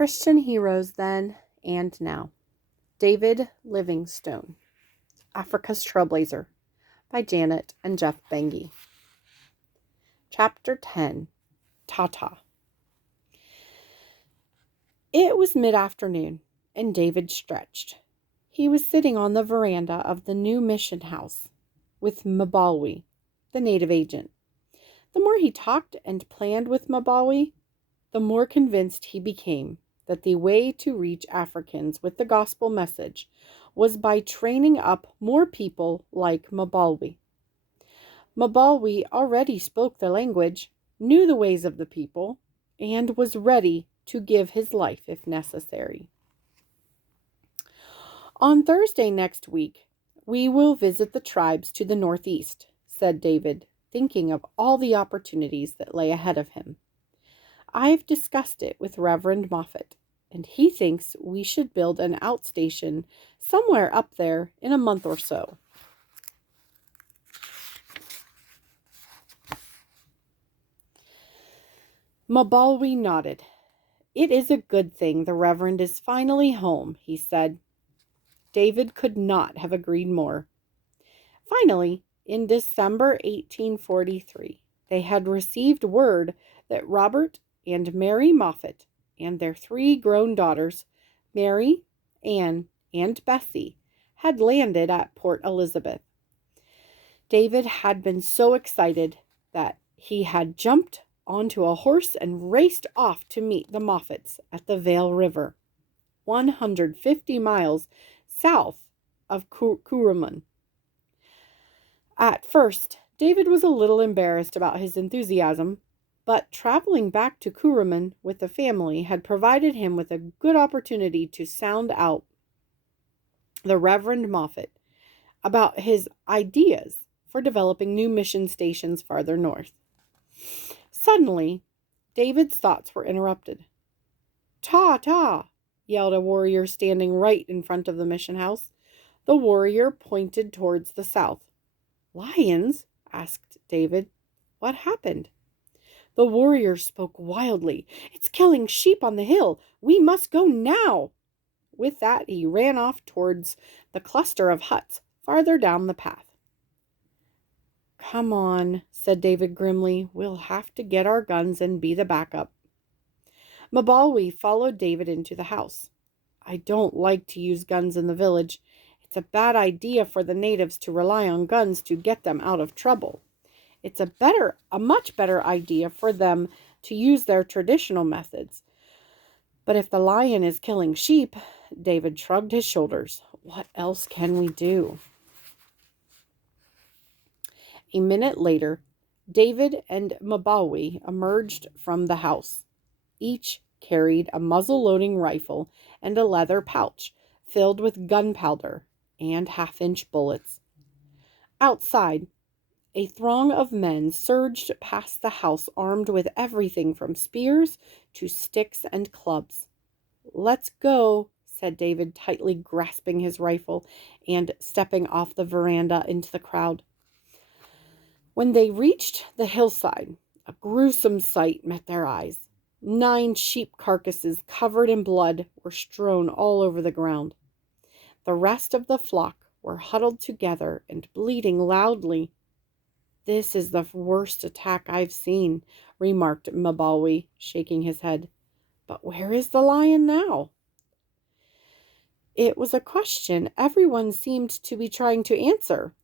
Christian Heroes Then and Now. David Livingstone. Africa's Trailblazer by Janet and Geoff Benge. Chapter 10. Tata. It was mid-afternoon, and David stretched. He was sitting on the veranda of the new mission house with Mbalwi, the native agent. The more he talked and planned with Mbalwi, the more convinced he became that the way to reach Africans with the gospel message was by training up more people like Mbalwi. Mbalwi already spoke the language, knew the ways of the people, and was ready to give his life if necessary. On Thursday next week, we will visit the tribes to the northeast, said David, thinking of all the opportunities that lay ahead of him. I've discussed it with Reverend Moffat, and he thinks we should build an outstation somewhere up there in a month or so. Mbalwi nodded. It is a good thing the Reverend is finally home, he said. David could not have agreed more. Finally, in December 1843, they had received word that Robert and Mary Moffat and their 3 grown daughters, Mary, Anne, and Bessie, had landed at Port Elizabeth. David had been so excited that he had jumped onto a horse and raced off to meet the Moffats at the Vale River, 150 miles south of Kuruman. At first, David was a little embarrassed about his enthusiasm, but traveling back to Kuruman with the family had provided him with a good opportunity to sound out the Reverend Moffat about his ideas for developing new mission stations farther north. Suddenly, David's thoughts were interrupted. "Ta-ta!" yelled a warrior standing right in front of the mission house. The warrior pointed towards the south. "Lions?" asked David. "What happened?" The warrior spoke wildly. "It's killing sheep on the hill. We must go now." With that, he ran off towards the cluster of huts farther down the path. "Come on," said David grimly. "We'll have to get our guns and be the backup." Mbalwi followed David into the house. "I don't like to use guns in the village. It's a bad idea for the natives to rely on guns to get them out of trouble. It's a much better idea for them to use their traditional methods. But if the lion is killing sheep," David shrugged his shoulders, "what else can we do?" A minute later, David and Mbalwi emerged from the house. Each carried a muzzle-loading rifle and a leather pouch filled with gunpowder and half-inch bullets. Outside, a throng of men surged past the house armed with everything from spears to sticks and clubs. "Let's go," said David, tightly grasping his rifle and stepping off the veranda into the crowd. When they reached the hillside, a gruesome sight met their eyes. 9 sheep carcasses covered in blood were strewn all over the ground. The rest of the flock were huddled together and bleating loudly. "This is the worst attack I've seen," remarked Mbalwi, shaking his head. "But where is the lion now?" It was a question everyone seemed to be trying to answer.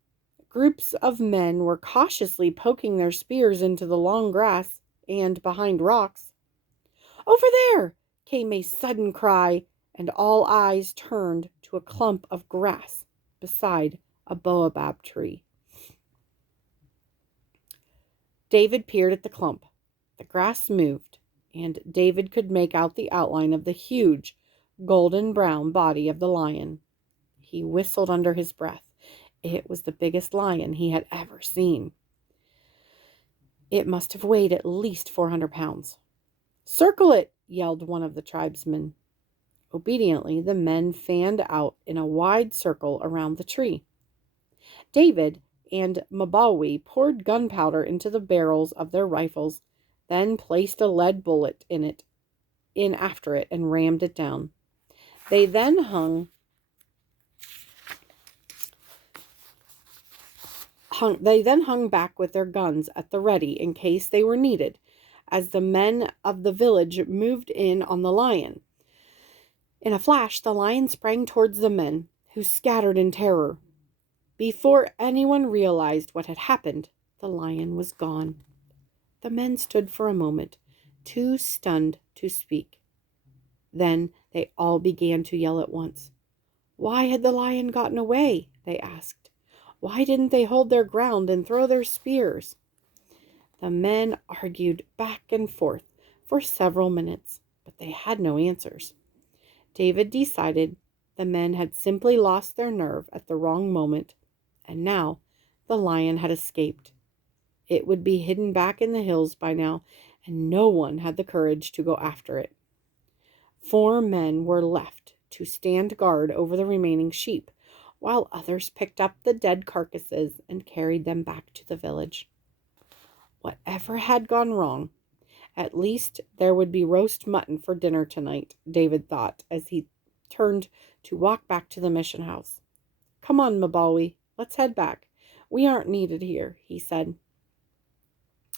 Groups of men were cautiously poking their spears into the long grass and behind rocks. "Over there!" came a sudden cry, and all eyes turned to a clump of grass beside a baobab tree. David peered at the clump. The grass moved, and David could make out the outline of the huge, golden-brown body of the lion. He whistled under his breath. It was the biggest lion he had ever seen. It must have weighed at least 400 pounds. "Circle it!" yelled one of the tribesmen. Obediently, the men fanned out in a wide circle around the tree. David and Mbalwi poured gunpowder into the barrels of their rifles, then placed a lead bullet in it. in after it and rammed it down. They then hung back with their guns at the ready in case they were needed, as the men of the village moved in on the lion. In a flash, the lion sprang towards the men, who scattered in terror. Before anyone realized what had happened, the lion was gone. The men stood for a moment, too stunned to speak. Then they all began to yell at once. Why had the lion gotten away? They asked. Why didn't they hold their ground and throw their spears? The men argued back and forth for several minutes, but they had no answers. David decided the men had simply lost their nerve at the wrong moment, and now the lion had escaped. It would be hidden back in the hills by now, and no one had the courage to go after it. 4 men were left to stand guard over the remaining sheep, while others picked up the dead carcasses and carried them back to the village. Whatever had gone wrong, at least there would be roast mutton for dinner tonight, David thought as he turned to walk back to the mission house. Come on, Mabawi, let's head back. We aren't needed here, he said.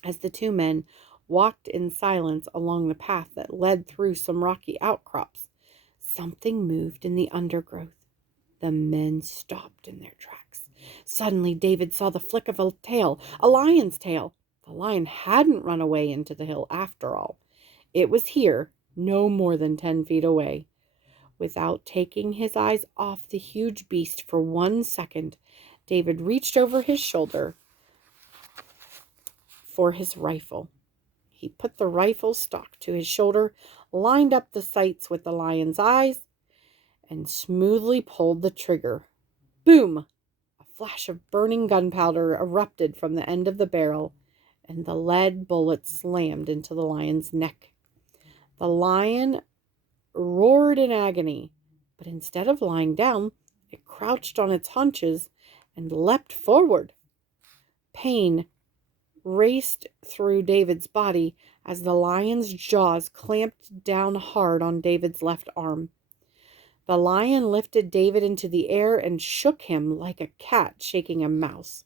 As the 2 men walked in silence along the path that led through some rocky outcrops, something moved in the undergrowth. The men stopped in their tracks. Suddenly, David saw the flick of a tail, a lion's tail. The lion hadn't run away into the hill after all. It was here, no more than 10 feet away. Without taking his eyes off the huge beast for 1 second, David reached over his shoulder for his rifle. He put the rifle stock to his shoulder, lined up the sights with the lion's eyes, and smoothly pulled the trigger. Boom! A flash of burning gunpowder erupted from the end of the barrel, and the lead bullet slammed into the lion's neck. The lion roared in agony, but instead of lying down, it crouched on its haunches and leapt forward. Pain raced through David's body as the lion's jaws clamped down hard on David's left arm. The lion lifted David into the air and shook him like a cat shaking a mouse.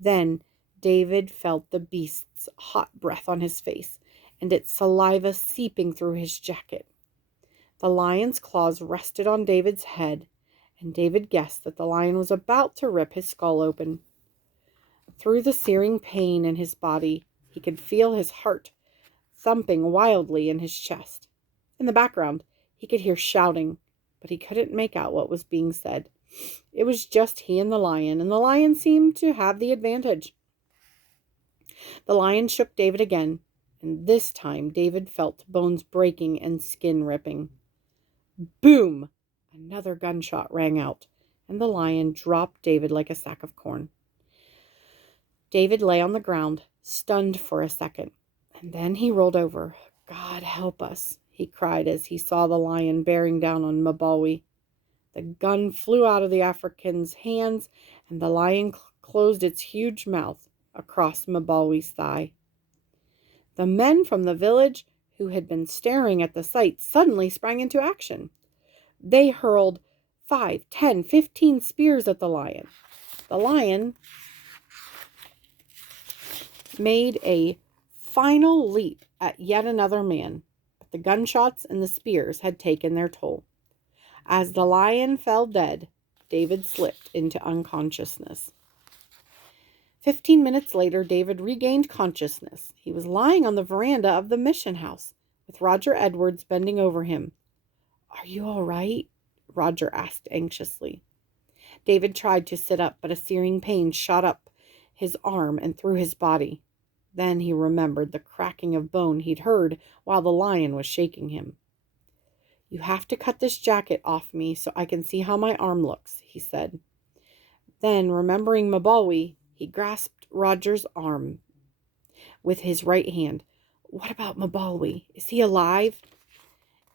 Then David felt the beast's hot breath on his face and its saliva seeping through his jacket. The lion's claws rested on David's head, and David guessed that the lion was about to rip his skull open. Through the searing pain in his body, he could feel his heart thumping wildly in his chest. In the background, he could hear shouting, but he couldn't make out what was being said. It was just he and the lion seemed to have the advantage. The lion shook David again, and this time David felt bones breaking and skin ripping. Boom! Another gunshot rang out, and the lion dropped David like a sack of corn. David lay on the ground, stunned for a second, and then he rolled over. God help us, he cried as he saw the lion bearing down on Mabawi. The gun flew out of the African's hands, and the lion closed its huge mouth across Mabawi's thigh. The men from the village, who had been staring at the sight, suddenly sprang into action. They hurled 5, 10, 15 spears at the lion. The lion made a final leap at yet another man, but the gunshots and the spears had taken their toll. As the lion fell dead, David slipped into unconsciousness. 15 minutes later, David regained consciousness. He was lying on the veranda of the mission house, with Roger Edwards bending over him. Are you all right? Roger asked anxiously. David tried to sit up, but a searing pain shot up his arm and through his body. Then he remembered the cracking of bone he'd heard while the lion was shaking him. You have to cut this jacket off me so I can see how my arm looks, he said. Then, remembering Mabawi, he grasped Roger's arm with his right hand. What about Mabawi? Is he alive?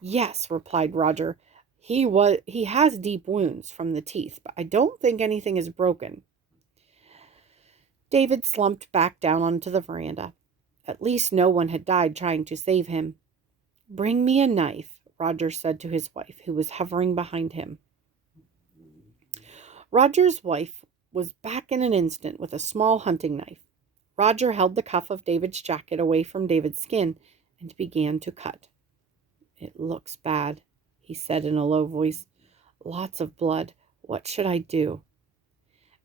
Yes, replied Roger. He has deep wounds from the teeth, but I don't think anything is broken. David slumped back down onto the veranda. At least no one had died trying to save him. "Bring me a knife," Roger said to his wife, who was hovering behind him. Roger's wife was back in an instant with a small hunting knife. Roger held the cuff of David's jacket away from David's skin and began to cut. "It looks bad," he said in a low voice. "Lots of blood. What should I do?"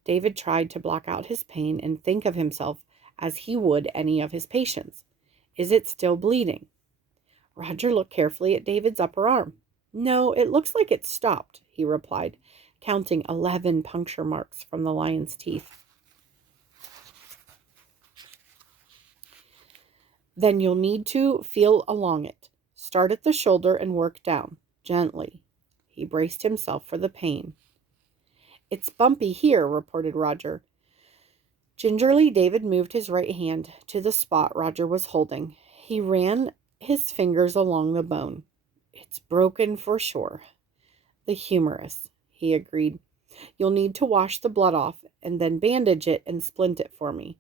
David tried to block out his pain and think of himself as he would any of his patients. "Is it still bleeding?" Roger looked carefully at David's upper arm. "No, it looks like it stopped," he replied, counting 11 puncture marks from the lion's teeth. "Then you'll need to feel along it. Start at the shoulder and work down, gently." He braced himself for the pain. "It's bumpy here," reported Roger. Gingerly, David moved his right hand to the spot Roger was holding. He ran his fingers along the bone. "It's broken for sure." "The humerus," he agreed. "You'll need to wash the blood off and then bandage it and splint it for me."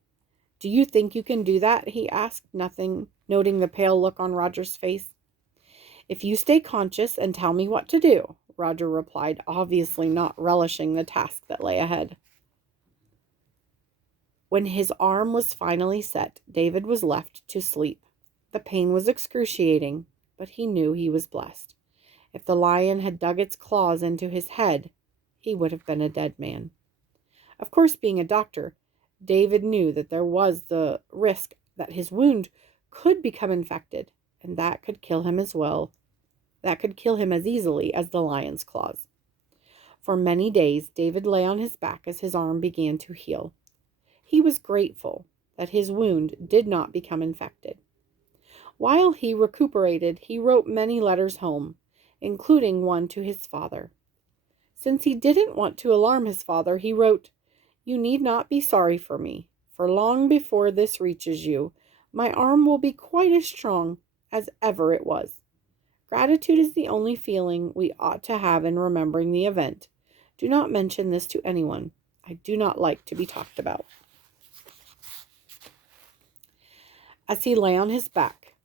"Do you think you can do that?" he asked, noting the pale look on Roger's face. "If you stay conscious and tell me what to do," Roger replied, obviously not relishing the task that lay ahead. When his arm was finally set, David was left to sleep. The pain was excruciating, but he knew he was blessed. If the lion had dug its claws into his head, he would have been a dead man. Of course, being a doctor, David knew that there was the risk that his wound could become infected, and that could kill him as well. That could kill him as easily as the lion's claws. For many days, David lay on his back as his arm began to heal. He was grateful that his wound did not become infected. While he recuperated, he wrote many letters home, including one to his father. Since he didn't want to alarm his father, he wrote, "You need not be sorry for me, for long before this reaches you, my arm will be quite as strong as ever it was. Gratitude is the only feeling we ought to have in remembering the event. Do not mention this to anyone. I do not like to be talked about." As he lay on his back,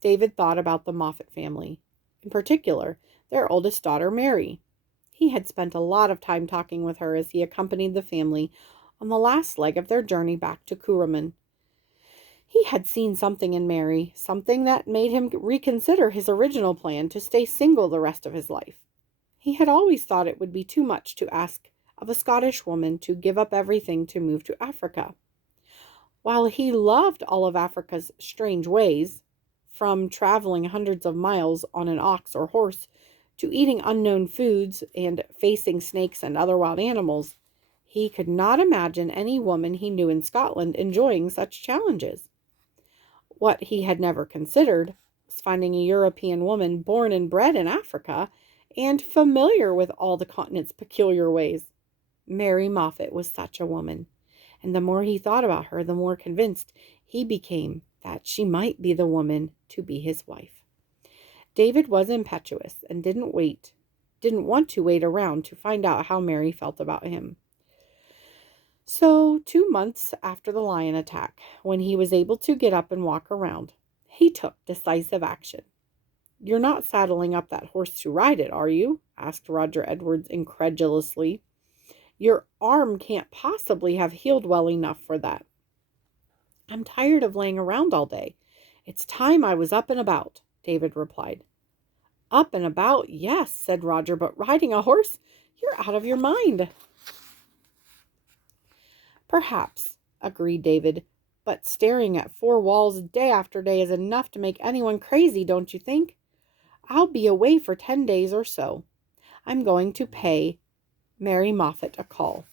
David thought about the Moffat family, in particular, their oldest daughter, Mary. He had spent a lot of time talking with her as he accompanied the family on the last leg of their journey back to Kuruman. He had seen something in Mary, something that made him reconsider his original plan to stay single the rest of his life. He had always thought it would be too much to ask of a Scottish woman to give up everything to move to Africa. While he loved all of Africa's strange ways, from traveling hundreds of miles on an ox or horse to eating unknown foods and facing snakes and other wild animals, he could not imagine any woman he knew in Scotland enjoying such challenges. What he had never considered was finding a European woman born and bred in Africa and familiar with all the continent's peculiar ways. Mary Moffat was such a woman, and the more he thought about her, the more convinced he became that she might be the woman to be his wife. David was impetuous and didn't want to wait around to find out how Mary felt about him. So, 2 months after the lion attack, when he was able to get up and walk around, he took decisive action. "You're not saddling up that horse to ride it, are you?" asked Roger Edwards incredulously. "Your arm can't possibly have healed well enough for that." "I'm tired of laying around all day. It's time I was up and about," David replied. "Up and about, yes," said Roger, "but riding a horse? You're out of your mind." "Perhaps," agreed David, "but staring at 4 walls day after day is enough to make anyone crazy, don't you think? I'll be away for 10 days or so. I'm going to pay Mary Moffat a call."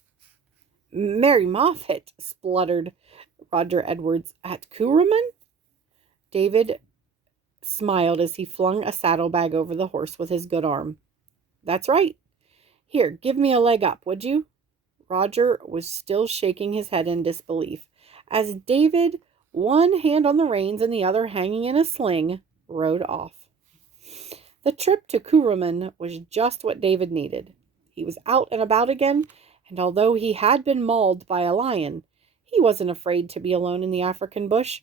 "Mary Moffat," spluttered Roger Edwards, "at Kuruman?" David smiled as he flung a saddlebag over the horse with his good arm. "That's right. Here, give me a leg up, would you?" Roger was still shaking his head in disbelief, as David, one hand on the reins and the other hanging in a sling, rode off. The trip to Kuruman was just what David needed. He was out and about again, and although he had been mauled by a lion, he wasn't afraid to be alone in the African bush.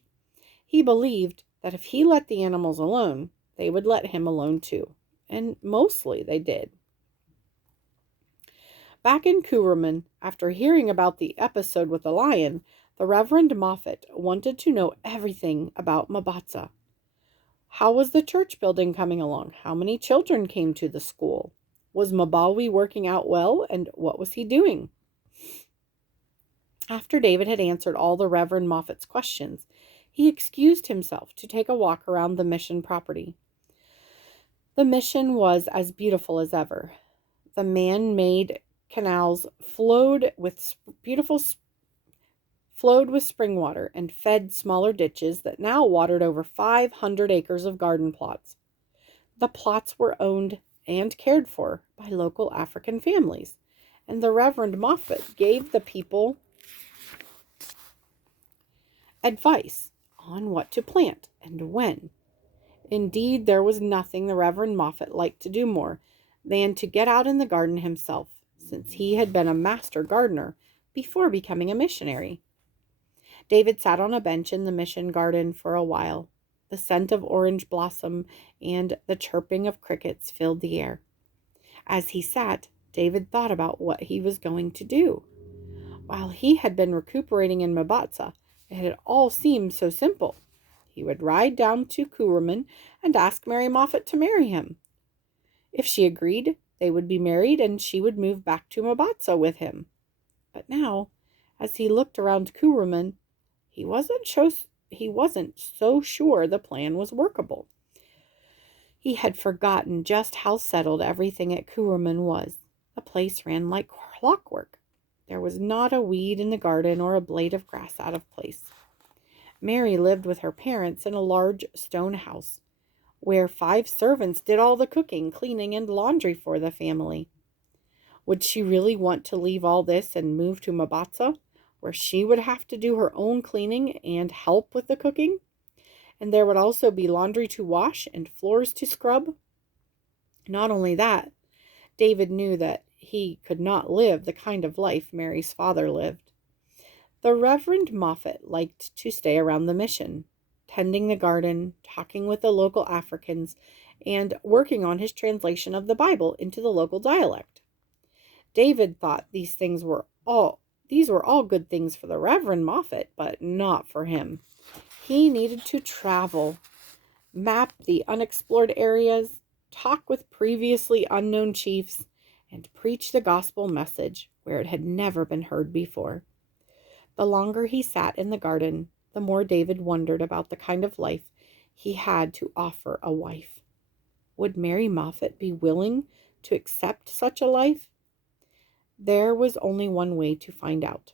He believed that if he let the animals alone, they would let him alone too. And mostly they did. Back in Kuruman, after hearing about the episode with the lion, the Reverend Moffat wanted to know everything about Mabatsa. How was the church building coming along? How many children came to the school? Was Mabawi working out well, and what was he doing? After David had answered all the Reverend Moffat's questions, he excused himself to take a walk around the mission property. The mission was as beautiful as ever. The man-made canals flowed with spring water and fed smaller ditches that now watered over 500 acres of garden plots. The plots were owned and cared for by local African families, and the Reverend Moffat gave the people advice on what to plant and when. Indeed, there was nothing the Reverend Moffat liked to do more than to get out in the garden himself, since he had been a master gardener before becoming a missionary. David sat on a bench in the mission garden for a while. The scent of orange blossom and the chirping of crickets filled the air. As he sat, David thought about what he was going to do. While he had been recuperating in Mabatsa, it had all seemed so simple. He would ride down to Kuruman and ask Mary Moffat to marry him. If she agreed, they would be married and she would move back to Mabatsa with him. But now, as he looked around Kuruman, he wasn't so sure the plan was workable. He had forgotten just how settled everything at Kuruman was. The place ran like clockwork. There was not a weed in the garden or a blade of grass out of place. Mary lived with her parents in a large stone house, where 5 servants did all the cooking, cleaning, and laundry for the family. Would she really want to leave all this and move to Mabatsa, where she would have to do her own cleaning and help with the cooking? And there would also be laundry to wash and floors to scrub. Not only that, David knew that he could not live the kind of life Mary's father lived. The Reverend Moffat liked to stay around the mission, tending the garden, talking with the local Africans, and working on his translation of the Bible into the local dialect. David thought these were all good things for the Reverend Moffat, but not for him. He needed to travel, map the unexplored areas, talk with previously unknown chiefs, and preach the gospel message where it had never been heard before. The longer he sat in the garden, the more David wondered about the kind of life he had to offer a wife. Would Mary Moffat be willing to accept such a life? There was only one way to find out.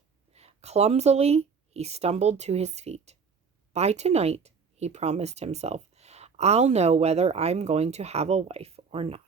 Clumsily, he stumbled to his feet. By tonight, he promised himself, I'll know whether I'm going to have a wife or not.